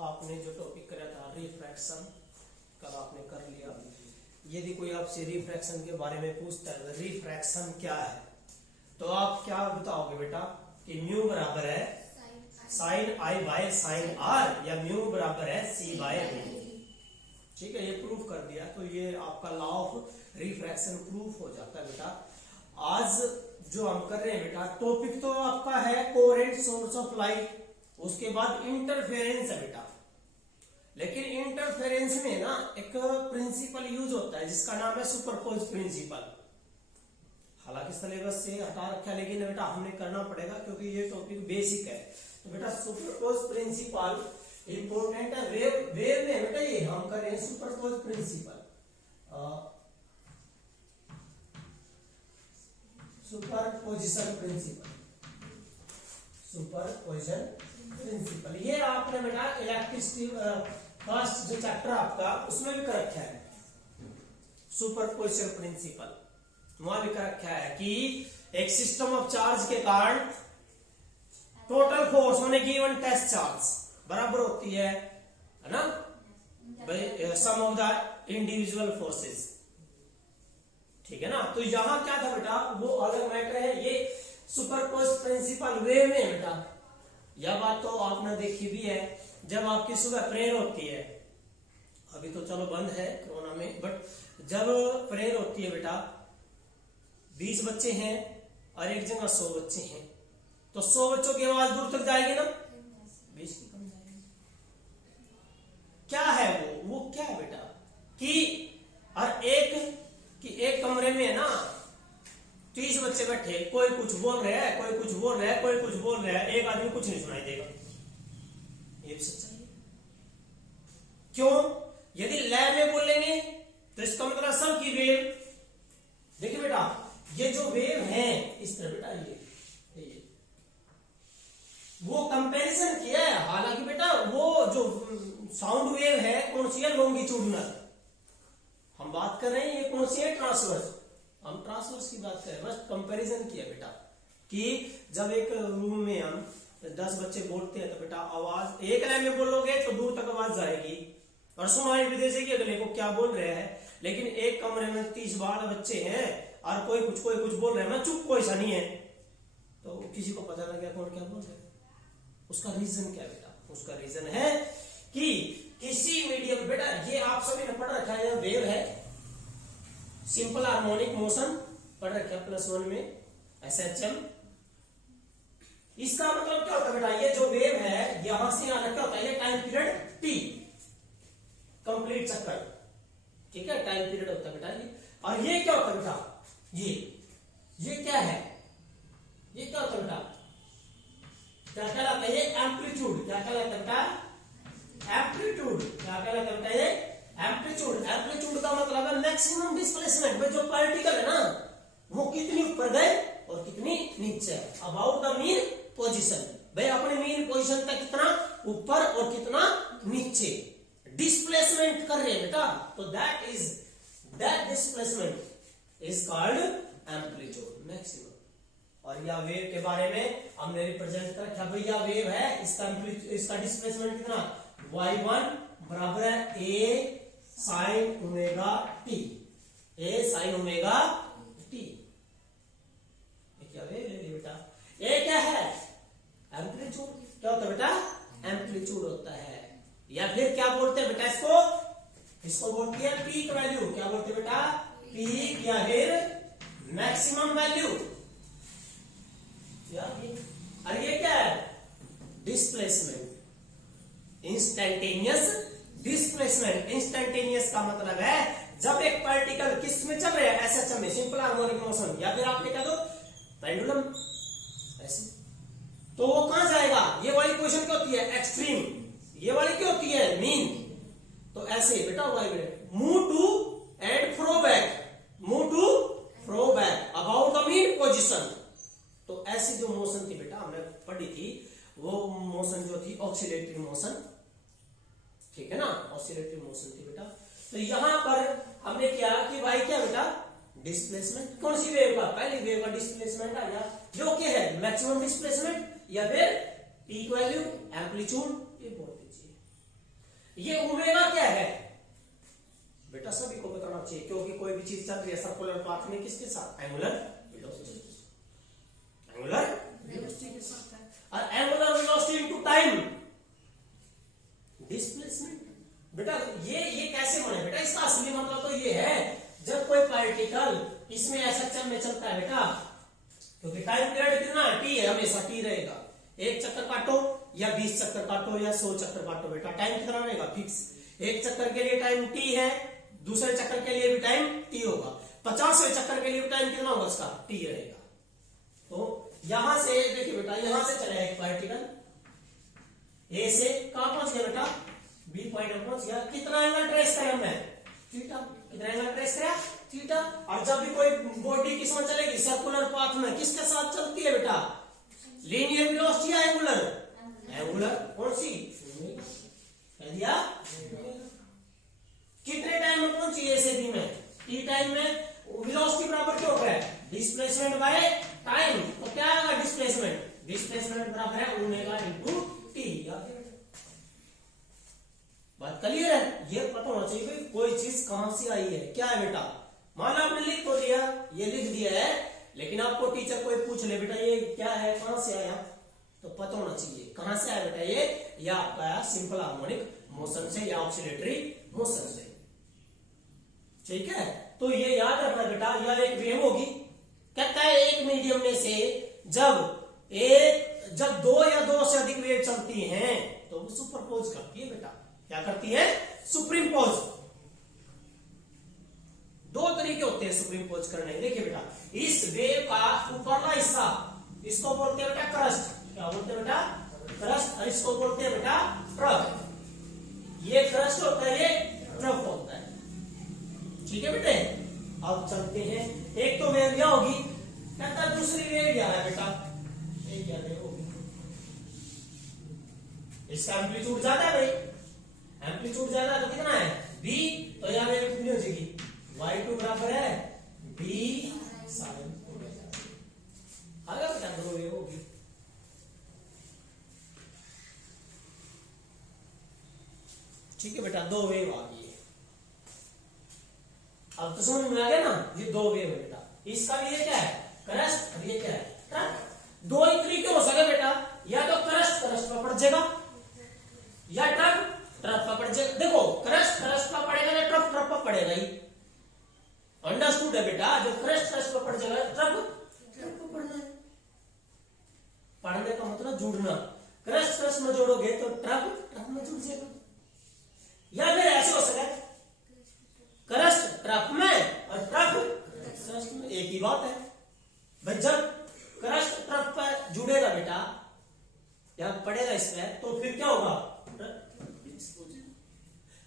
आपने जो टॉपिक करा था रिफ्रैक्शन, कल आपने कर लिया। यदि कोई आपसे रिफ्रैक्शन के बारे में पूछता है रिफ्रैक्शन क्या है, तो आप क्या बताओगे बेटा कि म्यू बराबर है sine i by sine r या म्यू बराबर है सी बाय वी। ठीक है, ये प्रूफ कर दिया, तो ये आपका लॉ ऑफ रिफ्रैक्शन प्रूफ हो जाता है बेटा। आज जो हम कर रहे हैं बेटा, टॉपिक तो आपका है कोहेरेंट सोर्स ऑफ लाइट, उसके बाद इंटरफेरेंस है बेटा। लेकिन इंटरफेरेंस में ना एक प्रिंसिपल यूज होता है जिसका नाम है सुपरपोज प्रिंसिपल। हालांकि सिलेबस से हटा रखा है, लेकिन बेटा हमने करना पड़ेगा क्योंकि ये टॉपिक बेसिक है। तो बेटा सुपरपोज प्रिंसिपल इंपॉर्टेंट है। वेव में बेटा ये हम कर रहे हैं superpose principle. Superposition principle, superposition principle ये आपने बेटा इलेक्ट्रिसिटी फर्स्ट जो चैप्टर आपका उसमें भी कर रखा है। सुपरपोजिशन प्रिंसिपल वहां भी कर रखा है कि एक सिस्टम ऑफ चार्ज के कारण टोटल फोर्स होने गिवन टेस्ट चार्ज बराबर होती है ना भाई सम ऑफ द इंडिविजुअल फोर्सेस। ठीक है ना, तो यहां क्या था बेटा, वो अलग मैटर है। ये सुपरपोज प्रिंसिपल वेव में है बेटा। यह बात तो आपने देखी भी है, जब आपकी सुबह प्रेयर होती है, अभी तो चलो बंद है कोरोना में, बट जब प्रेयर होती है बेटा 20 बच्चे हैं और एक जगह 100 बच्चे हैं, तो 100 बच्चों की आवाज दूर तक जाएगी ना, 20 की कम जाएगी। क्या है वो क्या है बेटा कि और एक कमरे में है ना 30 बच्चे बैठे, कोई कुछ बोल रहे हैं, कोई कुछ बोल रहे हैं, कोई कुछ बोल रहे हैं, एक आदमी कुछ नहीं सुनाई देगा। ये भी सच्चाई है। क्यों? यदि लय में बोलेंगे तो इसका मतलब सब की वेव। देखिए बेटा, ये जो वेव है इस तरह बेटा, ये वो कंपैरिजन किया है। हालांकि बेटा वो जो साउंड वेव है कौन सी है, लॉन्गिट्यूडनल। हम बात कर रहे हैं ये कौन सी है, ट्रांसवर्स। हम ट्रांसवर्स की बात करें, बस कंपैरिजन किया बेटा कि जब एक रूम में हम 10 बच्चे बोलते हैं तो बेटा आवाज एक लाइन में बोलोगे तो दूर तक आवाज जाएगी और सुनाई भी दे कि अगले को क्या बोल रहे हैं। लेकिन एक कमरे में 30-12 बच्चे हैं और कोई कुछ बोल रहे हैं, मैं चुप, कोई सा नहीं है, तो किसी को पता लग गया कौन क्या बोल रहे हैं। उसका रीजन क्या बेटा, उसका रीजन है कि किसी मीडियम, बेटा ये आप सभी ने पढ़ रखा है, वेव है, सिंपल हार्मोनिक मोशन पढ़ रखा है +1 में SHM। इसका मतलब क्या होता है बेटा, ये जो वेव है यहां से यहां क्या होता है, ये टाइम पीरियड T कंप्लीट चक्कर। ठीक है, टाइम पीरियड होता है बेटा ये। और ये क्या होता है बेटा, ये क्या है, ये क्या होता है बेटा, क्या कहलाता है ये, एम्पलीट्यूड। क्या कहलाता है बेटा, एम्पलीट्यूड। क्या कहलाता है बेटा, ये एम्पलीट्यूड। एम्पलीट्यूड का मतलब है मैक्सिमम डिस्प्लेसमेंट में जो पार्टिकल है ना वो कितनी ऊपर गए और कितनी नीचे, अबाउट द मीन पोजीशन। भाई अपने मीन पोजीशन तक कितना ऊपर और कितना नीचे डिस्प्लेसमेंट कर रहे हैं बेटा, तो that displacement is called amplitude maximum. और यह वेव के बारे में हमने रिप्रेजेंट कर रखा, भैया वेव है, इसका डिस्प्लेसमेंट कितना, y1 बराबर है a sin omega t, a sin omega t। क्या वेव ले ली बेटा, a क्या है, एम्पलीट्यूड। क्या होता है बेटा, एम्पलीट्यूड होता है। या फिर क्या बोलते हैं बेटा, इसको बोलते हैं पीक वैल्यू। क्या बोलते हैं बेटा, पीक या फिर मैक्सिमम वैल्यू। और ये क्या है, डिस्प्लेसमेंट, इंस्टेंटेनियस डिस्प्लेसमेंट। इंस्टेंटेनियस का मतलब है जब एक पार्टिकल किस में चल रहा है, SHM में, सिंपल हार्मोनिक मोशन, या फिर आपने कह दो पेंडुलम ऐसे, तो वो कहां जाएगा, ये वाली पोजीशन क्या होती है, एक्सट्रीम, ये वाली क्या होती है, मीन। तो ऐसे बेटा vibrate, move to and fro back, move to fro back about the mean position. तो ऐसी जो मोशन थी बेटा हमने पढ़ी थी, वो मोशन जो थी ऑक्सीलेटरी मोशन। ठीक है ना, ऑक्सीलेटरी मोशन थी बेटा। तो यहां पर हमने क्या कि भाई क्या बेटा, डिस्प्लेसमेंट कौन सी वेव का, पहली वेव का डिस्प्लेसमेंट आया जो क्या है मैक्सिमम डिस्प्लेसमेंट या फिर पीक वैल्यू, एम्पलीट्यूड, ये बोल दीजिए। ये ओमेगा क्या है बेटा, सभी को बताना चाहिए, क्योंकि कोई भी चीज चल रही है सर्कुलर पाथ में किसके साथ, एंगुलर वेलोसिटी, एंगुलर वेलोसिटी के साथ है। और angular velocity into time displacement. बेटा ये कैसे बने बेटा, इसका असली मतलब तो ये है जब कोई पार्टिकल इसमें ऐसा चल में चलता है बेटा, क्योंकि टाइम पीरियड कितना टी है, हमेशा टी रहेगा। एक चक्कर काटो या 20 चक्कर काटो या 100 चक्कर काटो बेटा, टाइम कितना रहेगा फिक्स। एक चक्कर के लिए टाइम टी है, दूसरे चक्कर के लिए भी टाइम टी होगा, 50वें चक्कर के लिए भी टाइम कितना होगा उसका, टी रहेगा। तो यहां से देखिए बेटा, यहां से चला एक पार्टिकल ए से कहां पहुंच गया बेटा, बी पॉइंट में पहुंच गया। कितना एंगल ट्रेस करा हमने, थीटा। कितना एंगल ट्रेस करा, थीटा। और जब भी कोई बॉडी किसमें चलेगी, सर्कुलर पाथ में, किसके साथ चलती है बेटा, लीनियर वेलोसिटी या एंगुलर, एंगुलर। कौन सी, कह दिया। कितने टाइम में पहुंची ए से बी में, टी टाइम में। वेलोसिटी बराबर क्या होगा, डिस्प्लेसमेंट बाय टाइम। तो क्या आएगा डिस्प्लेसमेंट, डिस्प्लेसमेंट बराबर है ओमेगा इनटू टी। बात क्लियर है, ये पता होना चाहिए भाई कोई चीज कहां से आई है, क्या है बेटा। मान लो आपने लिख तो दिया, ये लिख दिया है, लेकिन आपको टीचर कोई पूछ ले बेटा ये क्या है, कहां से आया, तो पता होना चाहिए कहां से आया बेटा ये, या आपका आया सिंपल हार्मोनिक मोशन से या ऑक्सीलेटरी मोशन से। ठीक है, तो ये याद रखना बेटा, यह एक वेव होगी। कहता है एक मीडियम में से जब दो या दो से अधिक वेव चलती हैं तो वो सुपरपोज करती है बेटा। क्या करती है, सुप्रीमपोज। दो तरीके होते हैं सुप्रीमपोज करने के। देखिए बेटा, इस वेव का ऊपरला हिस्सा इसको बोलते हैं बेटा क्रस्ट। क्या बोलते हैं बेटा, क्रस्ट। और इसको बोलते हैं बेटा ट्रफ। ये क्रस्ट होता है, ये ट्रफ होता है। ठीक है बेटे, अब चलते हैं। एक तो वेव क्या होगी, कहता है दूसरी वेव क्या है बेटा, एक क्या वेव होगी, इसका एम्पलीट्यूड ज्यादा है भाई, एम्पलीट्यूड ज्यादा तो कितना है b, तो यहां वेव कितनी हो जाएगी, y2 बराबर है b sin ओमेगा। आ गया बेटा, दो वेव होगी। ठीक है बेटा, दो वेव आ गई है। अब तो समझ में आ गया ना, ये दो वेव है बेटा। इसका भी ये क्या है, क्रस्ट, और ये क्या है, ट्रफ। दो ही तरीके हो सके बेटा, या तो क्रस्ट पर पड़ जाएगा, या ट्रफ पर पड़ जाएगा। देखो क्रस्ट पर पड़ेगा या ट्रफ पर पड़ेगा ही। अंडरस्टूड है बेटा, जो क्रस्ट पर पड़ जाएगा, ट्रफ पर पड़ना है। पढ़ने का मतलब जुड़ना, क्रस्ट में जोड़ोगे तो ट्रफ में जुड़ जाएगा। या फिर ऐसे हो सके क्रस्ट ट्रफ में और ट्रफ क्रस्ट में, एक ही बात है भाई। जब क्रस्ट ट्रफ पर जुड़ेगा बेटा या पड़ेगा इस पे, तो फिर क्या होगा,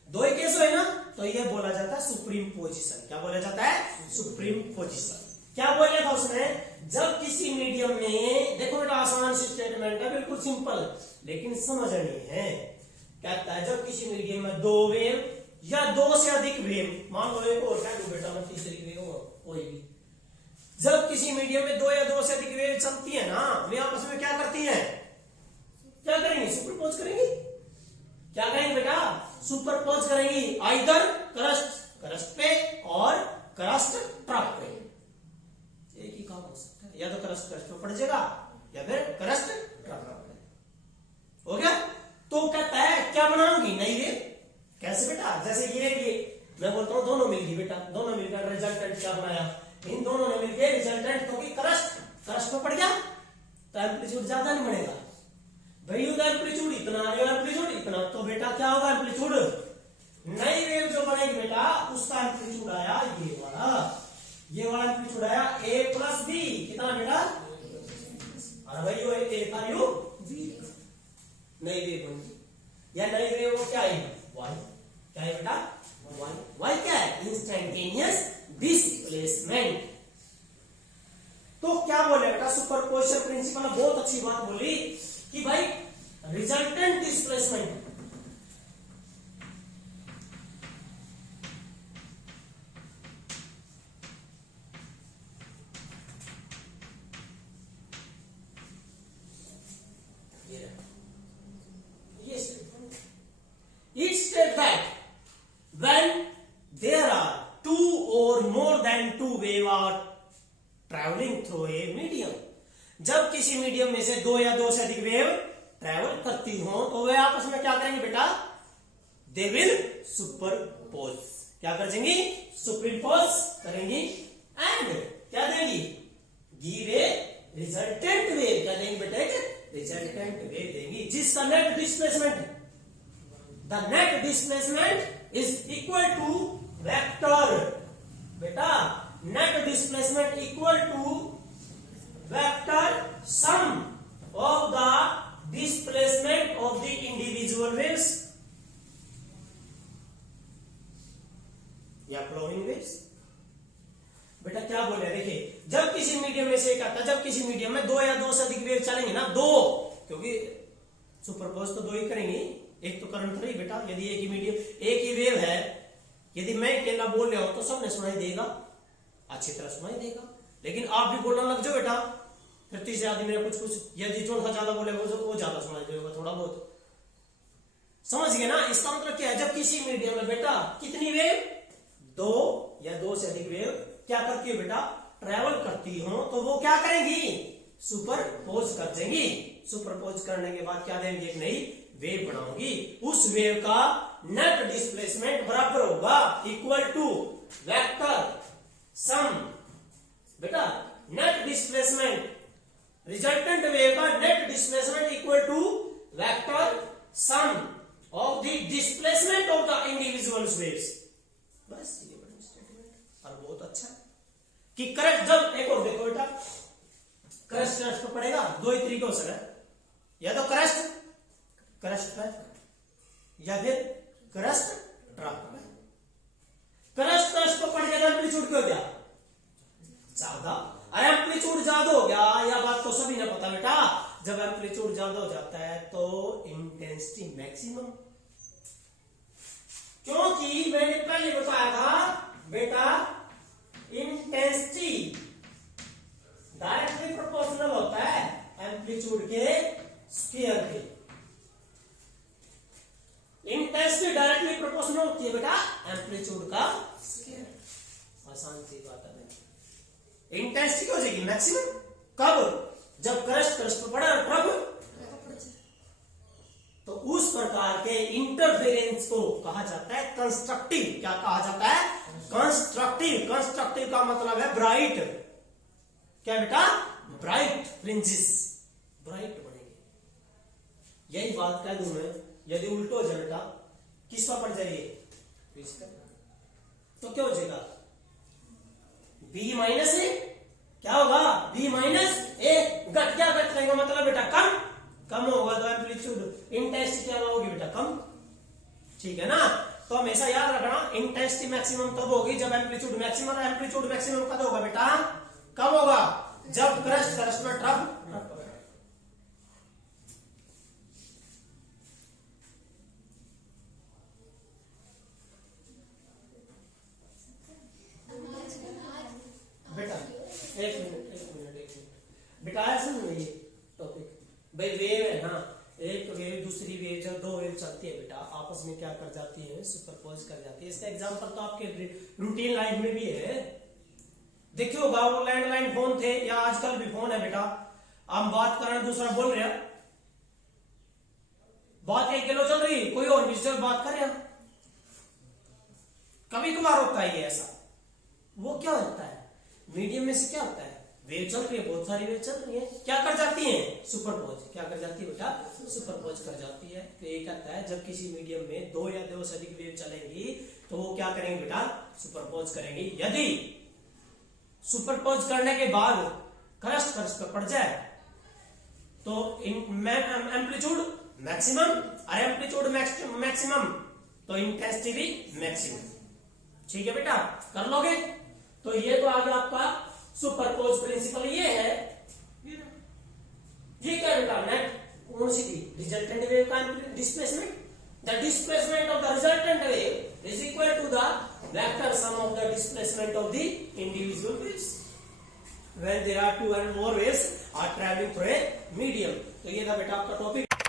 दो ही केस है ना, तो ये बोला जाता है सुप्रीम पोजीशन। क्या बोला जाता है, सुप्रीम पोजीशन। क्या बोला था उसने, जब किसी मीडियम में, देखो बेटा आसान सी स्टेटमेंट है, बिल्कुल सिंपल, लेकिन समझनी है। कहता है जब किसी मीडियम में दो वेव या दो से अधिक वेव, मान लो एक और कह दो बेटा, मैं तीसरी वेव हो कोई भी, जब किसी मीडियम में दो या दो से अधिक वेव चलती है ना, वे आपस में क्या करती हैं, क्या करेंगी, सुपरपोज करेंगी। क्या करेंगे बेटा, सुपरपोज करेंगी, आइदर क्रस्ट पे और क्रस्ट ट्रफ पे। एक ही काम हो सकता है, या तो क्रस्ट पे पड़ जाएगा या फिर क्रस्ट ट्रफ पे। हो गया। तो कहता है क्या बनाऊंगी नई वेव, कैसे बेटा, जैसे ये मैं बोलता हूं दोनों मिलगी बेटा, दोनों मिलकर रिजल्टेंट क्या बनाया, इन दोनों ने मिलकर रिजल्टेंट, क्योंकि क्रस्ट पे पड़ गया तो एम्पलीट्यूड ज्यादा नहीं बढ़ेगा भाई, का एम्पलीट्यूड इतना, एम्पलीट्यूड इतना, तो बेटा क्या होगा एम्पलीट्यूड, नई वेव जो बनेगी बेटा उसका एम्पलीट्यूड आया ये वाला एम्पलीट्यूड आया a+b, कितना बेटा, और भाई वो a था यू b, नई वेव बनेगी। या नई वेव वो क्या है, y, क्या है बेटा, y क्या है, इंस्टेंटेनियस डिस्प्लेसमेंट। तो क्या बोले बेटा, सुपरपोजिशन प्रिंसिपल, बहुत अच्छी बात बोली कि भाई रिजल्टेंट डिस्प्लेसमेंट, ये मीडियम में से दो या दो से अधिक वेव ट्रेवल करती हो तो वे आपस में क्या करेंगे बेटा, दे विल सुपरपोज, क्या करेंगी, सुपरपोज करेंगी एंड क्या देंगी, गिव ए रिजल्टेंट वेव, क्या देंगे बेटा, एक रिजल्टेंट वेव देंगी जिसका net displacement, the net displacement is equal to vector, बेटा net displacement equal to vector sum of the displacement of the individual waves या फ्लोइंग वेव्स। बेटा क्या बोले, देखिए जब किसी मीडियम में से क्या आता है, जब किसी मीडियम में दो या दो से अधिक वेव चलेंगे ना, दो, क्योंकि सुपरपोज तो दो ही करेंगे, एक तो करंट थोड़ी बेटा, यदि एक ही मीडियम एक ही वेव है, यदि मैं अकेला बोल रहा हूं तो सबने सुनाई देगा, अच्छी तरह सुनाई देगा, लेकिन आप भी बोलने लग जाओ बेटा, फिर तीसरे आदमी ने कुछ यदि जो ज्यादा बोले वो ज्यादा सुनाई देगा, थोड़ा बहुत समझ गए ना। इसका मतलब क्या है, जब किसी मीडियम में बेटा कितनी वेव, दो या दो से अधिक वेव क्या करती है बेटा, ट्रेवल करती हो तो वो क्या करेंगी, सुपरपोज कर देंगी, सुपरपोज करने के बाद क्या देंगे, एक नई वेव बनाऊंगी, उस वेव का नेट डिस्प्लेसमेंट बराबर होगा इक्वल टू वेक्टर सम, बेटा नेट डिस्प्लेसमेंट, रिजल्टेंट वेव का net displacement equal to vector sum of the displacement of the individual waves. बस ये बड़ा स्टेटमेंट और बहुत अच्छा है कि करंट, जब एक और देखो बेटा, करस्ट पर पड़ेगा, दो ही तरीके हो सकते हैं, या तो करस्ट पर या फिर करस्ट ट्रफ पर। करस्ट पर पड़ गया एम्पलीट्यूड क्यों गया ज्यादा, अरे एम्पलीट्यूड ज्यादा हो गया, यह बात तो सभी ने पता बेटा, जब एम्पलीट्यूड ज्यादा हो जाता है तो इंटेंसिटी मैक्सिमम, क्योंकि मैंने पहले बताया था बेटा इंटेंसिटी डायरेक्टली प्रोपोर्शनल होता है एम्पलीट्यूड के स्क्वायर के, इंटेंसिटी डायरेक्टली प्रोपोर्शनल होती है बेटा एम्पलीट्यूड का स्क्वायर, आसान सी बात है। इंटेंसिटी क्या हो जाएगी मैक्सिमम, कब, जब करस्ट पर पड़ा तब, तो उस प्रकार के इंटरफेरेंस को कहा जाता है कंस्ट्रक्टिव, क्या कहा जाता है, कंस्ट्रक्टिव, कंस्ट्रक्टिव का मतलब है ब्राइट, क्या बेटा, ब्राइट फ्रिंजेस, ब्राइट बनेंगे। यही बात कह दूं मैं, यदि उल्टो हो जाए बेटा, किस पर पड़ जाइए, तो क्या हो जाएगा, बी माइनस ए, क्या होगा, बी माइनस ए, घट क्या घट रहेगा, मतलब बेटा कम होगा, तो एम्पलीट्यूड इंटेंसिटी क्या होगी बेटा, कम, ठीक है ना। तो हमेशा याद रखना इंटेंसिटी मैक्सिमम तब होगी जब एम्पलीट्यूड मैक्सिमम, एम्पलीट्यूड मैक्सिमम कब होगा बेटा, कब होगा, जब करस्ट में ट्रफ, बेटा एक मिनट बेटा, ऐसा नहीं ये टॉपिक भाई, वेव है ना, एक वेव दूसरी वेव, जब दो वेव चलती है बेटा आपस में क्या कर जाती है, सुपरपोज कर जाती है। इसका एग्जांपल तो आपके रूटीन लाइफ में भी है, देखिए होगा, वो लैंडलाइन फोन थे या आजकल भी फोन है बेटा, हम बात कर रहे हैं दूसरा बोल रहे हैं, बात एक किलो चल रही, कोई और विजुअल बात कर रहे हैं, कभी कभार होता है ये ऐसा, वो क्या होता है, मीडियम में से क्या होता है, वेव चल रही है, बहुत सारी वेव चल रही है, क्या कर जाती है, सुपरपोज, क्या कर जाती है बेटा, सुपरपोज कर जाती है। तो ये कहता है जब किसी मीडियम में दो या दो से अधिक वेव चलेंगी तो वो क्या करेंगे बेटा, सुपरपोज करेंगी। यदि सुपरपोज करने के बाद करस्ट पर पड़ जाए तो एम्पलीट्यूड मैक्सिमम, और एम्पलीट्यूड मैक्सिमम तो इंटेंसिटी भी मैक्सिमम, ठीक है बेटा, कर लोगे। तो ये तो आगे आपका सुपरपोज प्रिंसिपल ये है, ये क्या बेटा, नेट कौन सी थी, रिजल्टेंट वेव का displacement, the displacement of the resultant wave is equal to the vector sum of the displacement of the individual waves when there are two and more waves are traveling through a medium। तो ये था बेटा आपका topic.